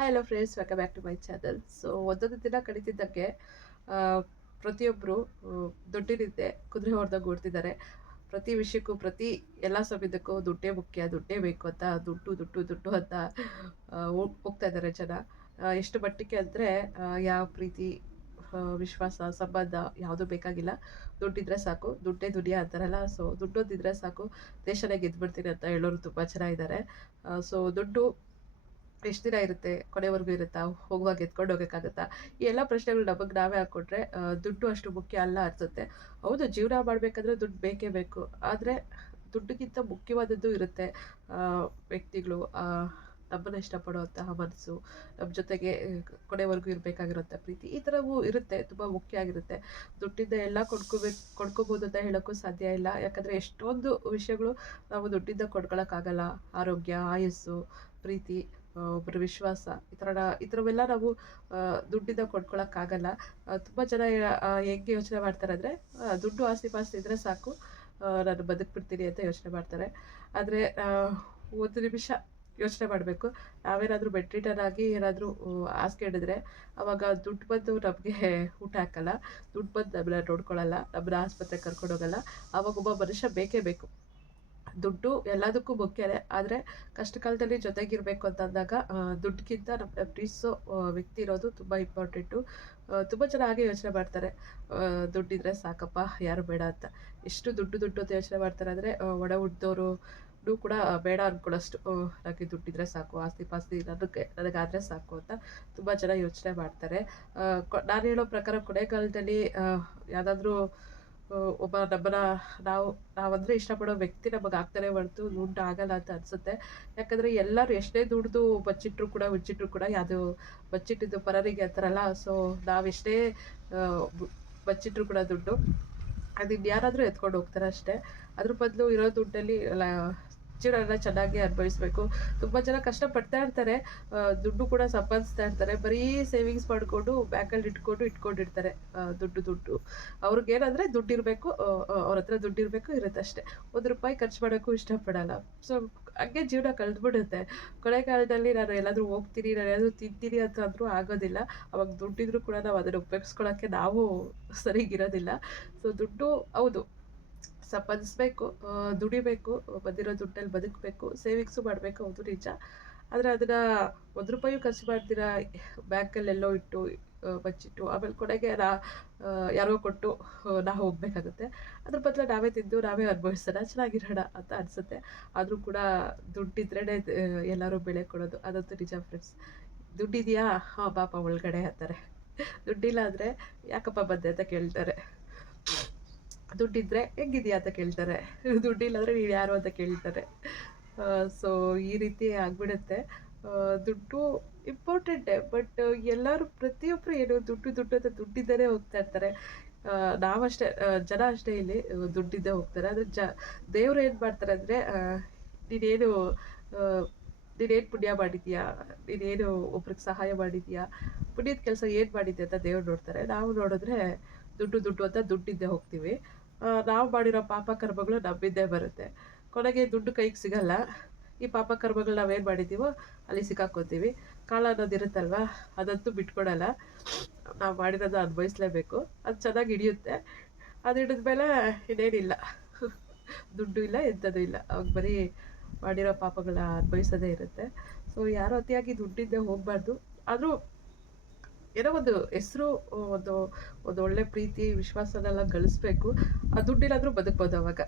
Hi hello friends, welcome back to my channel. So ಒಂದೊಂದು ದಿನ ಕಳೀತಿದ್ದಕ್ಕೆ ಆ, ಪ್ರತಿಯೊಬ್ಬರು ದುಡ್ಡಿನಿಂದೆ ಕುದುರೆ ಹೊಡೆದಾಗ ಓಡ್ತಿದ್ದಾರೆ. ಪ್ರತಿ ವಿಷಯಕ್ಕೂ ಎಲ್ಲ ಸಮಯದಕ್ಕೂ ದುಡ್ಡೇ ಮುಖ್ಯ, ದುಡ್ಡೇ ಬೇಕು ಅಂತ ದುಡ್ಡು ದುಡ್ಡು ದುಡ್ಡು ಅಂತ ಹೋಗ್ತಾ ಇದ್ದಾರೆ ಜನ. ಎಷ್ಟು ಮಟ್ಟಿಗೆ ಅಂದರೆ ಯಾವ ಪ್ರೀತಿ ವಿಶ್ವಾಸ ಸಂಬಂಧ ಯಾವುದೂ ಬೇಕಾಗಿಲ್ಲ, ದುಡ್ಡಿದ್ರೆ ಸಾಕು, ದುಡ್ಡೇ ದುನಿಯಾ ಅಂತಾರಲ್ಲ. ಸೊ ದುಡ್ಡೊಂದಿದ್ರೆ ಸಾಕು, ದೇಶನೇ ಗೆದ್ಬಿಡ್ತೀನಿ ಅಂತ ಹೇಳೋರು ತುಂಬ ಜನ ಇದ್ದಾರೆ. ಸೊ ದುಡ್ಡು ಎಷ್ಟು ದಿನ ಇರುತ್ತೆ, ಕೊನೆವರೆಗೂ ಇರುತ್ತಾ, ಹೋಗುವಾಗ ಎತ್ಕೊಂಡು ಹೋಗೋಕ್ಕಾಗತ್ತಾ? ಈ ಎಲ್ಲ ಪ್ರಶ್ನೆಗಳು ನಮಗೆ ನಾವೇ ಹಾಕ್ಕೊಂಡ್ರೆ ದುಡ್ಡು ಅಷ್ಟು ಮುಖ್ಯ ಅಲ್ಲ ಅನ್ಸುತ್ತೆ. ಹೌದು, ಜೀವನ ಮಾಡಬೇಕಾದ್ರೆ ದುಡ್ಡು ಬೇಕೇ ಬೇಕು. ಆದರೆ ದುಡ್ಡಿಗಿಂತ ಮುಖ್ಯವಾದದ್ದು ಇರುತ್ತೆ. ವ್ಯಕ್ತಿಗಳು, ನಮ್ಮನ್ನು ಇಷ್ಟಪಡುವಂತಹ ಮನಸ್ಸು, ನಮ್ಮ ಜೊತೆಗೆ ಕೊನೆವರೆಗೂ ಇರಬೇಕಾಗಿರೋಂಥ ಪ್ರೀತಿ, ಈ ಥರವೂ ಇರುತ್ತೆ, ತುಂಬ ಮುಖ್ಯ ಆಗಿರುತ್ತೆ. ದುಡ್ಡಿಂದ ಎಲ್ಲ ಕೊಂಡ್ಕೋಬೋದು ಅಂತ ಹೇಳೋಕ್ಕೂ ಸಾಧ್ಯ ಇಲ್ಲ. ಯಾಕಂದರೆ ಎಷ್ಟೊಂದು ವಿಷಯಗಳು ನಾವು ದುಡ್ಡಿಂದ ಕೊಂಡ್ಕೊಳ್ಳೋಕ್ಕಾಗಲ್ಲ. ಆರೋಗ್ಯ, ಆಯಸ್ಸು, ಪ್ರೀತಿ, ಒಬ್ಬರ ವಿಶ್ವಾಸ, ಈ ಥರವೆಲ್ಲ ನಾವು ದುಡ್ಡಿಂದ ಕೊಂಡ್ಕೊಳಕ್ಕಾಗಲ್ಲ. ತುಂಬ ಜನ ಹೆಂಗೆ ಯೋಚನೆ ಮಾಡ್ತಾರೆ ಅಂದರೆ, ದುಡ್ಡು ಆಸ್ತಿ ಪಾಸ್ತಿ ಇದ್ದರೆ ಸಾಕು, ನಾನು ಬದುಕ್ಬಿಡ್ತೀನಿ ಅಂತ ಯೋಚನೆ ಮಾಡ್ತಾರೆ. ಆದರೆ ಒಂದು ನಿಮಿಷ ಯೋಚನೆ ಮಾಡಬೇಕು. ನಾವೇನಾದರೂ ಬೆಡ್ ರಿಟರ್ನ್ ಆಗಿ ಏನಾದರೂ ಹಾಸಿಗೆ ಹಿಡಿದ್ರೆ ಅವಾಗ ದುಡ್ಡು ಬಂದು ನಮಗೆ ಊಟ ಹಾಕಲ್ಲ, ದುಡ್ಡು ಬಂದು ನಮ್ಮನ್ನ ನೋಡ್ಕೊಳ್ಳಲ್ಲ, ನಮ್ಮನ್ನ ಆಸ್ಪತ್ರೆಗೆ ಕರ್ಕೊಂಡು ಹೋಗಲ್ಲ. ಆವಾಗ ಒಬ್ಬ ಮನುಷ್ಯ ಬೇಕೇ ಬೇಕು. ದುಡ್ಡು ಎಲ್ಲದಕ್ಕೂ ಮುಖ್ಯನೇ, ಆದರೆ ಕಷ್ಟ ಕಾಲದಲ್ಲಿ ಜೊತೆಗಿರಬೇಕು ಅಂತಂದಾಗ ದುಡ್ಡಿಗಿಂತ ನಮ್ಮನ್ನ ಪ್ರೀತಿಸೋ ವ್ಯಕ್ತಿ ಇರೋದು ತುಂಬ ಇಂಪಾರ್ಟೆಂಟು. ತುಂಬ ಜನ ಹಾಗೆ ಯೋಚನೆ ಮಾಡ್ತಾರೆ, ದುಡ್ಡಿದ್ರೆ ಸಾಕಪ್ಪ, ಯಾರು ಬೇಡ ಅಂತ. ಎಷ್ಟು ದುಡ್ಡು ಅಂತ ಯೋಚನೆ ಮಾಡ್ತಾರೆ ಅಂದರೆ, ಒಡ ಹುಟ್ಟಿದವರು ಕೂಡ ಬೇಡ ಅಂದ್ಕೊಳ್ಳೋಷ್ಟು, ನನಗೆ ದುಡ್ಡಿದ್ರೆ ಸಾಕು, ಆಸ್ತಿ ಪಾಸ್ತಿ ನನಗಾದರೆ ಸಾಕು ಅಂತ ತುಂಬ ಜನ ಯೋಚನೆ ಮಾಡ್ತಾರೆ. ನಾನು ಹೇಳೋ ಪ್ರಕಾರ ಕೊನೆಗಾಲದಲ್ಲಿ ಯಾವುದಾದ್ರೂ ಒಬ್ಬ ನಮ್ಮನ್ನ ನಾವಂದರೆ ಇಷ್ಟಪಡೋ ವ್ಯಕ್ತಿ ನಮಗೆ ಆಗ್ತಾನೆ ಹೊರತು ದುಡ್ಡು ಆಗಲ್ಲ ಅಂತ ಅನಿಸುತ್ತೆ. ಯಾಕಂದರೆ ಎಲ್ಲರೂ ಎಷ್ಟೇ ದುಡ್ದು ಬಚ್ಚಿಟ್ರು ಕೂಡ ಯಾವುದು ಬಚ್ಚಿಟ್ಟಿದ್ದು ಪರರಿಗೆ ಅಂತಾರಲ್ಲ. ಸೊ ನಾವೆಷ್ಟೇ ಬಚ್ಚಿಟ್ರು ಕೂಡ ದುಡ್ಡು ಅದು ಇನ್ಯಾರಾದರೂ ಎತ್ಕೊಂಡು ಹೋಗ್ತಾರೆ ಅಷ್ಟೇ. ಅದ್ರ ಬದಲು ಇರೋ ದುಡ್ಡಲ್ಲಿ ಜೀವನ ಚೆನ್ನಾಗಿ ಅನುಭವಿಸ್ಬೇಕು. ತುಂಬ ಜನ ಕಷ್ಟಪಡ್ತಾ ಇರ್ತಾರೆ, ದುಡ್ಡು ಕೂಡ ಸಂಪಾದಿಸ್ತಾ ಇರ್ತಾರೆ. ಬರೀ ಸೇವಿಂಗ್ಸ್ ಮಾಡಿಕೊಂಡು ಬ್ಯಾಂಕಲ್ಲಿ ಇಟ್ಕೊಂಡಿರ್ತಾರೆ ದುಡ್ಡು. ಅವ್ರಿಗೇನಂದರೆ ದುಡ್ಡಿರಬೇಕು, ಅವ್ರ ಹತ್ರ ದುಡ್ಡಿರಬೇಕು, ಇರುತ್ತೆ ಅಷ್ಟೇ. ₹1 ಖರ್ಚು ಮಾಡೋಕ್ಕೂ ಇಷ್ಟಪಡಲ್ಲ. ಸೊ ಹಂಗೆ ಜೀವನ ಕಳೆದ್ಬಿಡುತ್ತೆ. ಕೊನೆಗಾಲದಲ್ಲಿ ನಾನು ಎಲ್ಲಾದರೂ ಹೋಗ್ತೀನಿ, ನಾನು ಏನಾದರೂ ತಿಂತೀನಿ ಅಂತ ಅಂದರೂ ಆಗೋದಿಲ್ಲ. ಅವಾಗ ದುಡ್ಡಿದ್ರೂ ಕೂಡ ನಾವು ಅದನ್ನು ಉಪಯೋಗಿಸ್ಕೊಳ್ಳೋಕ್ಕೆ ನಾವು ಸರಿಗಿರೋದಿಲ್ಲ. ಸೊ ದುಡ್ಡು ಹೌದು, ಸಂಪಾದಿಸ್ಬೇಕು, ದುಡಿಬೇಕು, ಬಂದಿರೋ ದುಡ್ಡಲ್ಲಿ ಬದುಕಬೇಕು, ಸೇವಿಂಗ್ಸು ಮಾಡಬೇಕು, ಹೌದು ನಿಜ. ಆದರೆ ಅದನ್ನು ₹1 ಖರ್ಚು ಮಾಡ್ತೀರಾ ಬ್ಯಾಂಕಲ್ಲೆಲ್ಲೋ ಇಟ್ಟು ಬಚ್ಚಿಟ್ಟು, ಆಮೇಲೆ ಕೊನೆಗೆ ಯಾರಿಗೋ ಕೊಟ್ಟು ನಾವು ಹೋಗಬೇಕಾಗುತ್ತೆ. ಅದ್ರ ಬದಲು ನಾವೇ ತಿಂದು ನಾವೇ ಅನುಭವಿಸೋಣ, ಚೆನ್ನಾಗಿರೋಣ ಅಂತ ಅನಿಸುತ್ತೆ. ಆದರೂ ಕೂಡ ದುಡ್ಡಿದ್ರೇ ಎಲ್ಲರೂ ಬೆಲೆ ಕೊಡೋದು, ಅದಂತೂ ನಿಜ ಫ್ರೆಂಡ್ಸ್. ದುಡ್ಡಿದೆಯಾ? ಹಾಂ ಪಾಪ ಒಳಗಡೆ ಅಂತಾರೆ. ದುಡ್ಡಿಲ್ಲ ಅಂದರೆ ಯಾಕಪ್ಪ ಬಂದೆ ಅಂತ ಕೇಳ್ತಾರೆ. ದುಡ್ಡಿದ್ರೆ ಹೆಂಗಿದೆಯಾ ಅಂತ ಕೇಳ್ತಾರೆ, ದುಡ್ಡಿಲ್ಲಾಂದರೆ ನೀನು ಯಾರು ಅಂತ ಕೇಳ್ತಾರೆ. ಸೊ ಈ ರೀತಿ ಆಗಿಬಿಡುತ್ತೆ. ದುಡ್ಡು ಇಂಪಾರ್ಟೆಂಟೇ, ಬಟ್ ಎಲ್ಲರೂ ಪ್ರತಿಯೊಬ್ಬರು ಏನು ದುಡ್ಡು ಅಂತ ದುಡ್ಡಿದ್ದನೇ ಹೋಗ್ತಾ ಇರ್ತಾರೆ. ನಾವಷ್ಟೇ, ಜನ ಅಷ್ಟೇ ಇಲ್ಲಿ ದುಡ್ಡಿದ್ದೇ ಹೋಗ್ತಾರೆ. ಆದರೆ ದೇವ್ರು ಏನು ಮಾಡ್ತಾರೆ ಅಂದರೆ, ನೀನೇನು ನೀನೇನು ಪುಣ್ಯ ಮಾಡಿದ್ಯಾ, ನೀನೇನು ಒಬ್ರಿಗೆ ಸಹಾಯ ಮಾಡಿದ್ಯಾ, ಪುಣ್ಯದ ಕೆಲಸ ಏನು ಮಾಡಿದ್ಯಾ ಅಂತ ದೇವ್ರು ನೋಡ್ತಾರೆ. ನಾವು ನೋಡಿದ್ರೆ ದುಡ್ಡು ಅಂತ ದುಡ್ಡಿದ್ದೇ ಹೋಗ್ತೀವಿ. ನಾವು ಮಾಡಿರೋ ಪಾಪ ಕರ್ಮಗಳು ನಮ್ಮಿಂದೇ ಬರುತ್ತೆ. ಕೊನೆಗೆ ದುಡ್ಡು ಕೈಗೆ ಸಿಗಲ್ಲ. ಈ ಪಾಪ ಕರ್ಮಗಳು ನಾವೇನು ಮಾಡಿದ್ದೀವೋ ಅಲ್ಲಿ ಸಿಕ್ಕಾಕ್ಕೋತೀವಿ. ಕಾಲ ಅನ್ನೋದು ಇರುತ್ತಲ್ವ, ಅದಂತೂ ಬಿಟ್ಕೊಡಲ್ಲ. ನಾವು ಮಾಡಿರೋದು ಅನುಭವಿಸ್ಲೇಬೇಕು. ಅದು ಚೆನ್ನಾಗಿ ಹಿಡಿಯುತ್ತೆ. ಅದು ಹಿಡಿದ್ಮೇಲೆ ಇನ್ನೇನಿಲ್ಲ, ದುಡ್ಡು ಇಲ್ಲ, ಎಂಥದ್ದು ಇಲ್ಲ. ಅವಾಗ ಬರೀ ಮಾಡಿರೋ ಪಾಪಗಳ ಅನುಭವಿಸೋದೇ ಇರುತ್ತೆ. ಸೊ ಯಾರು ಅತಿಯಾಗಿ ದುಡ್ಡಿಂದ ಹೋಗಬಾರ್ದು. ಆದರೂ ಏನೋ ಒಂದು ಹೆಸರು, ಒಂದು ಒಂದು ಒಳ್ಳೆ ಪ್ರೀತಿ ವಿಶ್ವಾಸನೆಲ್ಲ ಗಳಿಸ್ಬೇಕು. ಆ ದುಡ್ಡಿಲ್ಲಾದರೂ ಬದುಕ್ಬೋದು ಅವಾಗ.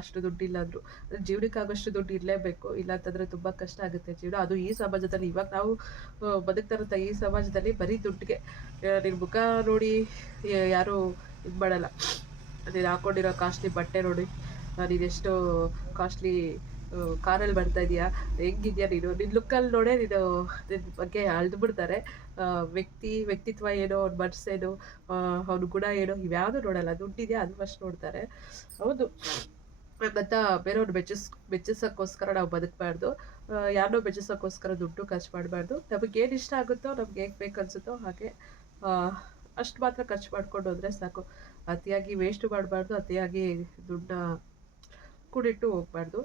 ಅಷ್ಟು ದುಡ್ಡಿಲ್ಲಾದರೂ ಜೀವನಕ್ಕಾಗೋಷ್ಟು ದುಡ್ಡು ಇರಲೇಬೇಕು, ಇಲ್ಲ ಅಂತಂದರೆ ತುಂಬ ಕಷ್ಟ ಆಗುತ್ತೆ ಜೀವನ. ಅದು ಈ ಸಮಾಜದಲ್ಲಿ, ಇವಾಗ ನಾವು ಬದುಕ್ತಾ ಇರೋಂಥ ಈ ಸಮಾಜದಲ್ಲಿ ಬರೀ ದುಡ್ಡಿಗೆ. ನಿನ್ನ ಮುಖ ನೋಡಿ ಯಾರೂ ಇದು ಮಾಡಲ್ಲ. ನೀನು ಹಾಕ್ಕೊಂಡಿರೋ ಕಾಸ್ಟ್ಲಿ ಬಟ್ಟೆ ನೋಡಿ, ನೀನೆಷ್ಟು ಕಾಸ್ಟ್ಲಿ ಕಾರಲ್ಲಿ ಬರ್ತಾ ಇದೆಯಾ, ಹೆಂಗಿದ್ಯಾ, ನಿನ್ನ ಲುಕ್ಕಲ್ಲಿ ನೋಡೇ ನಿನ್ನ ಬಗ್ಗೆ ಅಳ್ದು ಬಿಡ್ತಾರೆ. ವ್ಯಕ್ತಿತ್ವ ಏನೋ, ಅವ್ನ ಮನಸ್ಸೇನು, ಅವ್ನ ಗುಣ ಏನೋ, ಇವ್ಯಾವುದೂ ನೋಡಲ್ಲ. ದುಡ್ಡಿದೆಯಾ ಅದು ಫಸ್ಟ್ ನೋಡ್ತಾರೆ. ಹೌದು, ಹಾಗಂತ ಬೇರೆಯವ್ರು ಮೆಚ್ಚಿಸೋಕ್ಕೋಸ್ಕರ ನಾವು ಬದುಕಬಾರ್ದು. ಯಾರನ್ನೋ ಮೆಚ್ಚಿಸೋಕ್ಕೋಸ್ಕರ ದುಡ್ಡು ಖರ್ಚು ಮಾಡಬಾರ್ದು. ನಮಗೇನು ಇಷ್ಟ ಆಗುತ್ತೋ, ನಮ್ಗೆ ಹೇಗೆ ಬೇಕು ಅನಿಸುತ್ತೋ ಹಾಗೆ ಅಷ್ಟು ಮಾತ್ರ ಖರ್ಚು ಮಾಡ್ಕೊಂಡು ಹೋದರೆ ಸಾಕು. ಅತಿಯಾಗಿ ವೇಸ್ಟು ಮಾಡಬಾರ್ದು, ಅತಿಯಾಗಿ ದುಡ್ಡನ್ನ ಕೂಡಿಟ್ಟು ಹೋಗಬಾರ್ದು.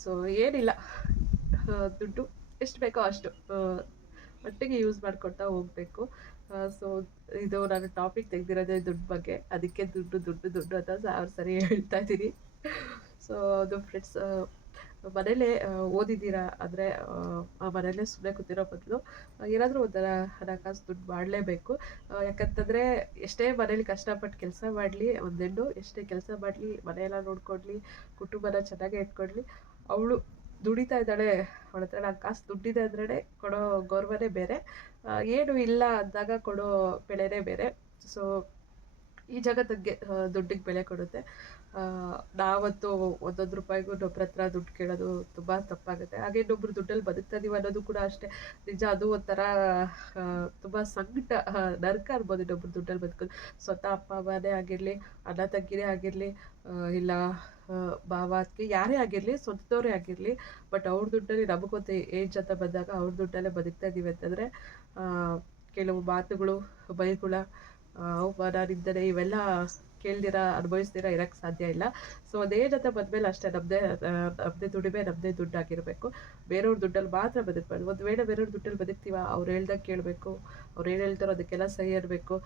ಸೊ ಏನಿಲ್ಲ, ದುಡ್ಡು ಎಷ್ಟು ಬೇಕೋ ಅಷ್ಟು ಮಟ್ಟಿಗೆ ಯೂಸ್ ಮಾಡ್ಕೊತಾ ಹೋಗಬೇಕು. ಸೊ ಇದು ನಾನು ಟಾಪಿಕ್ ತೆಗ್ದಿರೋದೇ ದುಡ್ಡು ಬಗ್ಗೆ. ಅದಕ್ಕೆ ದುಡ್ಡು, ದುಡ್ಡು, ದುಡ್ಡು ಅಂತ 1000 ಸರಿ ಹೇಳ್ತಾ ಇದ್ದೀನಿ. ಸೊ ಅದು ಫ್ರೆಂಡ್ಸ್, ಮನೇಲೇ ಓದಿದ್ದೀರಾ ಅಂದರೆ ಮನೇಲೇ ಸುಮ್ಮನೆ ಕೂತಿರೋ ಬದಲು ಏನಾದರೂ ಒಂಥರ ಹಣಕಾಸು ದುಡ್ಡು ಮಾಡಲೇಬೇಕು. ಯಾಕಂತಂದರೆ ಎಷ್ಟೇ ಮನೇಲಿ ಕಷ್ಟಪಟ್ಟು ಕೆಲಸ ಮಾಡಲಿ, ಒಂದು ಹೆಣ್ಣು ಎಷ್ಟೇ ಕೆಲಸ ಮಾಡಲಿ, ಮನೆಯೆಲ್ಲ ನೋಡ್ಕೊಡ್ಲಿ, ಕುಟುಂಬನ ಚೆನ್ನಾಗೇ ಇಟ್ಕೊಡ್ಲಿ, ಅವಳು ದುಡಿತಾ ಇದ್ದಾಳೆ, ಅವಳ ಹತ್ರ ನಾನು ಕಾಸು ದುಡ್ಡಿದೆ ಅಂದ್ರೇ ಕೊಡೋ ಗೌರವನೇ ಬೇರೆ, ಏನು ಇಲ್ಲ ಅಂದಾಗ ಕೊಡೋ ಬೆಲೆನೇ ಬೇರೆ. ಸೊ ಈ ಜಗತ್ತಿಗೆ ದುಡ್ಡಿಗೆ ಬೆಲೆ ಕೊಡುತ್ತೆ. ನಾವಂತೂ ಒಂದೊಂದು ರೂಪಾಯಿಗೂ ಇನ್ನೊಬ್ರ ಹತ್ರ ದುಡ್ಡು ಕೇಳೋದು ತುಂಬ ತಪ್ಪಾಗುತ್ತೆ. ಹಾಗೆ ಇನ್ನೊಬ್ರು ದುಡ್ಡಲ್ಲಿ ಬದುಕ್ತಾ ಇದೀವಿ ಅನ್ನೋದು ಕೂಡ ಅಷ್ಟೇ ನಿಜ. ಅದು ಒಂಥರ ತುಂಬ ಸಂಕಟ, ನರಕ ಅನ್ಬೋದು ಇನ್ನೊಬ್ರು ದುಡ್ಡಲ್ಲಿ ಬದುಕೋದು. ಸ್ವತಃ ಅಪ್ಪ ಅಮ್ಮನೇ ಆಗಿರಲಿ, ಅಣ್ಣ ತಂಗಿನೇ ಆಗಿರಲಿ, ಇಲ್ಲ ಭಾವ ಅತ್ತಿಗೆ ಯಾರೇ ಆಗಿರಲಿ, ಸ್ವಂತದವರೇ ಆಗಿರಲಿ, ಬಟ್ ಅವ್ರ ದುಡ್ಡಲ್ಲಿ ನಮಗೊಂದು ಏಜ್ ಅಂತ ಬಂದಾಗ ಅವ್ರ ದುಡ್ಡಲ್ಲೇ ಬದುಕ್ತಾ ಇದ್ದೀವಿ ಅಂತಂದರೆ ಕೆಲವು ಮಾತುಗಳು, ಬೈಗುಳ, ಅವಮಾನ, ನಿಂದನೆ ಇವೆಲ್ಲ ಕೇಳ್ದಿರ ಅನುಭವಿಸ್ದಿರ ಇರೋಕ್ಕೆ ಸಾಧ್ಯ ಇಲ್ಲ. ಸೊ ಅದೇನಂತ ಬಂದಮೇಲೆ ಅಷ್ಟೇ ನಮ್ಮದೇ ದುಡಿಮೆ, ನಮ್ಮದೇ ದುಡ್ಡಾಗಿರಬೇಕು. ಬೇರೆಯವ್ರ ದುಡ್ಡಲ್ಲಿ ಮಾತ್ರ ಬದುಕಬಾರ್ದು. ಒಂದು ವೇಳೆ ಬೇರೆಯವ್ರ ದುಡ್ಡಲ್ಲಿ ಬದುಕ್ತೀವ, ಅವ್ರು ಹೇಳ್ದಂಗೆ ಕೇಳಬೇಕು, ಅವ್ರು ಏನು ಹೇಳ್ತಾರೋ ಅದಕ್ಕೆಲ್ಲ ಸಹಿ ಇರಬೇಕು.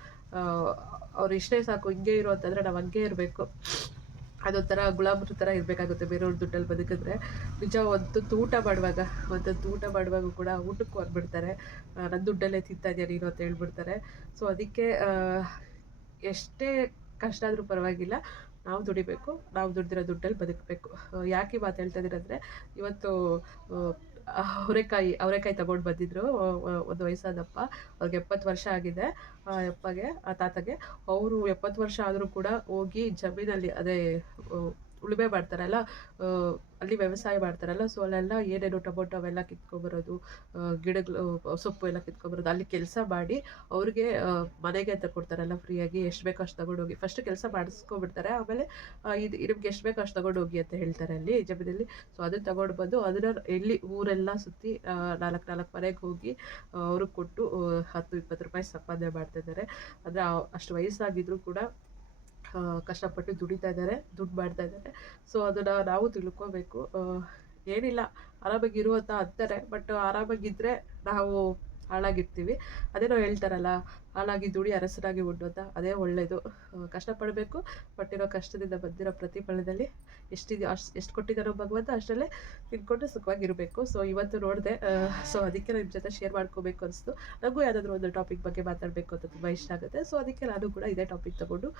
ಅವ್ರು ಇಷ್ಟೇ ಸಾಕು ಹಿಂಗೆ ಇರೋ ಅಂತಂದರೆ ನಾವು ಹಂಗೆ ಇರಬೇಕು. ಅದೊಂಥರ ಗುಲಾಮರ ಥರ ಇರಬೇಕಾಗುತ್ತೆ ಬೇರೆಯವ್ರ ದುಡ್ಡಲ್ಲಿ ಬದುಕಿದ್ರೆ. ನಿಜ, ಒಂದೊತ್ತು ಊಟ ಮಾಡುವಾಗೂ ಕೂಡ ಊಟಕ್ಕೂ ಅಂದ್ಬಿಡ್ತಾರೆ, ನನ್ನ ದುಡ್ಡಲ್ಲೇ ತಿಂತಾ ಇದೆಯಾ ನೀನು ಅಂತ ಹೇಳ್ಬಿಡ್ತಾರೆ. ಸೊ ಅದಕ್ಕೆ ಎಷ್ಟೇ ಕಷ್ಟ ಆದರೂ ಪರವಾಗಿಲ್ಲ, ನಾವು ದುಡಿಬೇಕು, ನಾವು ದುಡ್ದಿರೋ ದುಡ್ಡಲ್ಲಿ ಬದುಕಬೇಕು. ಯಾಕೆ ಮಾತು ಹೇಳ್ತಾ ಇದ್ದೀರ ಅಂದರೆ, ಇವತ್ತು ಅವರೆಕಾಯಿ ತಗೊಂಡು ಬಂದಿದ್ರು ಒಂದು ವಯಸ್ಸಾದಪ್ಪ. ಅವ್ರಿಗೆ 70 ವರ್ಷ ಆಗಿದೆ. ಆ ತಾತಗೆ ಅವರು 70 ವರ್ಷ ಆದರೂ ಕೂಡ ಹೋಗಿ ಜಮೀನಲ್ಲಿ ಅದೇ ಉಳುಮೆ ಮಾಡ್ತಾರಲ್ಲ, ಅಲ್ಲಿ ವ್ಯವಸಾಯ ಮಾಡ್ತಾರಲ್ಲ, ಸೊ ಅಲ್ಲೆಲ್ಲ ಏನೇನು ಟೊಮೊಟೊ ಅವೆಲ್ಲ ಕಿತ್ಕೊಬರೋದು, ಗಿಡಗಳು ಸೊಪ್ಪು ಎಲ್ಲ ಕಿತ್ಕೊಬರೋದು, ಅಲ್ಲಿ ಕೆಲಸ ಮಾಡಿ ಅವ್ರಿಗೆ ಮನೆಗೆ ಅಂತ ಕೊಡ್ತಾರಲ್ಲ ಫ್ರೀಯಾಗಿ, ಎಷ್ಟು ಬೇಕೋ ಅಷ್ಟು ತಗೊಂಡೋಗಿ ಫಸ್ಟ್ ಕೆಲಸ ಮಾಡಿಸ್ಕೊಬಿಡ್ತಾರೆ. ಆಮೇಲೆ ನಿಮ್ಗೆ ಎಷ್ಟು ಬೇಕೋ ಅಷ್ಟು ತಗೊಂಡೋಗಿ ಅಂತ ಹೇಳ್ತಾರೆ ಅಲ್ಲಿ ಜಮೀನಲ್ಲಿ. ಸೊ ಅದನ್ನು ತಗೊಂಡು ಬಂದು ಅದನ್ನು ಎಲ್ಲಿ ಊರೆಲ್ಲ ಸುತ್ತಿ 4 ಮನೆಗೆ ಹೋಗಿ ಅವ್ರಿಗೆ ಕೊಟ್ಟು 10-20 ರೂಪಾಯಿ ಸಂಪಾದನೆ ಮಾಡ್ತಿದ್ದಾರೆ. ಅಂದರೆ ಅಷ್ಟು ವಯಸ್ಸಾಗಿದ್ರು ಕೂಡ ಕಷ್ಟಪಟ್ಟು ದುಡಿತಾ ಇದ್ದಾರೆ, ದುಡ್ಡು ಮಾಡ್ತಾ ಇದ್ದಾರೆ. ಸೊ ಅದನ್ನು ನಾವು ತಿಳ್ಕೊಬೇಕು. ಏನಿಲ್ಲ, ಆರಾಮಾಗಿರು ಅಂತ ಅಂತಾರೆ, ಬಟ್ ಆರಾಮಾಗಿದ್ದರೆ ನಾವು ಹಾಳಾಗಿರ್ತೀವಿ. ಅದೇನೋ ಹೇಳ್ತಾರಲ್ಲ, ಹಾಳಾಗಿ ದುಡಿ ಅರಸರಾಗಿ ಉಂಡು ಅಂತ, ಅದೇ ಒಳ್ಳೆಯದು. ಕಷ್ಟಪಡಬೇಕು, ಪಟ್ಟಿರೋ ಕಷ್ಟದಿಂದ ಬಂದಿರೋ ಪ್ರತಿಫಲದಲ್ಲಿ ಎಷ್ಟು ಕೊಟ್ಟಿದ್ದಾರೋ ಭಗವಂತ ಅಷ್ಟರಲ್ಲೇ ತಿನ್ಕೊಂಡು ಸುಖವಾಗಿರಬೇಕು. ಸೊ ಇವತ್ತು ನೋಡಿದೆ, ಸೊ ಅದಕ್ಕೆ ನಿಮ್ಮ ಜೊತೆ ಶೇರ್ ಮಾಡ್ಕೋಬೇಕು ಅನಿಸ್ತು. ನನಗೂ ಯಾವುದಾದ್ರೂ ಒಂದು ಟಾಪಿಕ್ ಬಗ್ಗೆ ಮಾತಾಡಬೇಕು ಅಂತ ತುಂಬ ಇಷ್ಟ ಆಗುತ್ತೆ. ಸೊ ಅದಕ್ಕೆ ನಾನು ಕೂಡ ಇದೇ ಟಾಪಿಕ್ ತೊಗೊಂಡು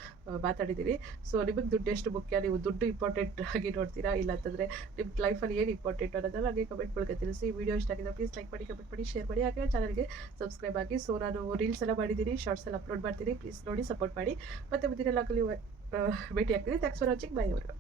ಮಾತಾಡಿದ್ದೀನಿ. ಸೊ ನಿಮಗೆ ದುಡ್ಡು ಎಷ್ಟು ಮುಖ್ಯ, ನೀವು ದುಡ್ಡು ಇಂಪಾರ್ಟೆಂಟ್ ಆಗಿ ನೋಡ್ತೀರಾ, ಇಲ್ಲ ಅಂತಂದರೆ ನಿಮ್ಮ ಲೈಫಲ್ಲಿ ಏನು ಇಂಪಾರ್ಟೆಂಟ್ ಅನ್ನೋದನ್ನ ಹಾಗೆ ಕಮೆಂಟ್ ಮೂಲಕ ತಿಳಿಸಿ. ವಿಡಿಯೋ ಇಷ್ಟ ಆಗಿದೆ ಪ್ಲೀಸ್ ಲೈಕ್ ಮಾಡಿ, ಕಮೆಂಟ್ ಮಾಡಿ, ಶೇರ್ ಮಾಡಿ, ಹಾಗೆ ಚಾನಲ್ಗೆ ಸಬ್ಸ್ಕ್ರೈಬ್ ಆಗಿ. ಸೊ ನಾನು ರೀಲ್ಸ್ ಎಲ್ಲ ಮಾಡಿದ್ದೀನಿ, ಶಾರ್ಟ್ಸ್ ಎಲ್ಲ ಅಪ್ಲೋಡ್ ಮಾಡ್ತೀನಿ, ಪ್ಲೀಸ್ ನೋಡಿ ಸಪೋರ್ಟ್ ಮಾಡಿ. ಮತ್ತೆ ಮುಂದಿನ ಲಾಗಲ್ಲಿ ಭೇಟಿ ಆಗ್ತೀನಿ. ಥ್ಯಾಂಕ್ಸ್ ಫಾರ್ ವಾಚಿಂಗ್, ಬೈ ಅವರು.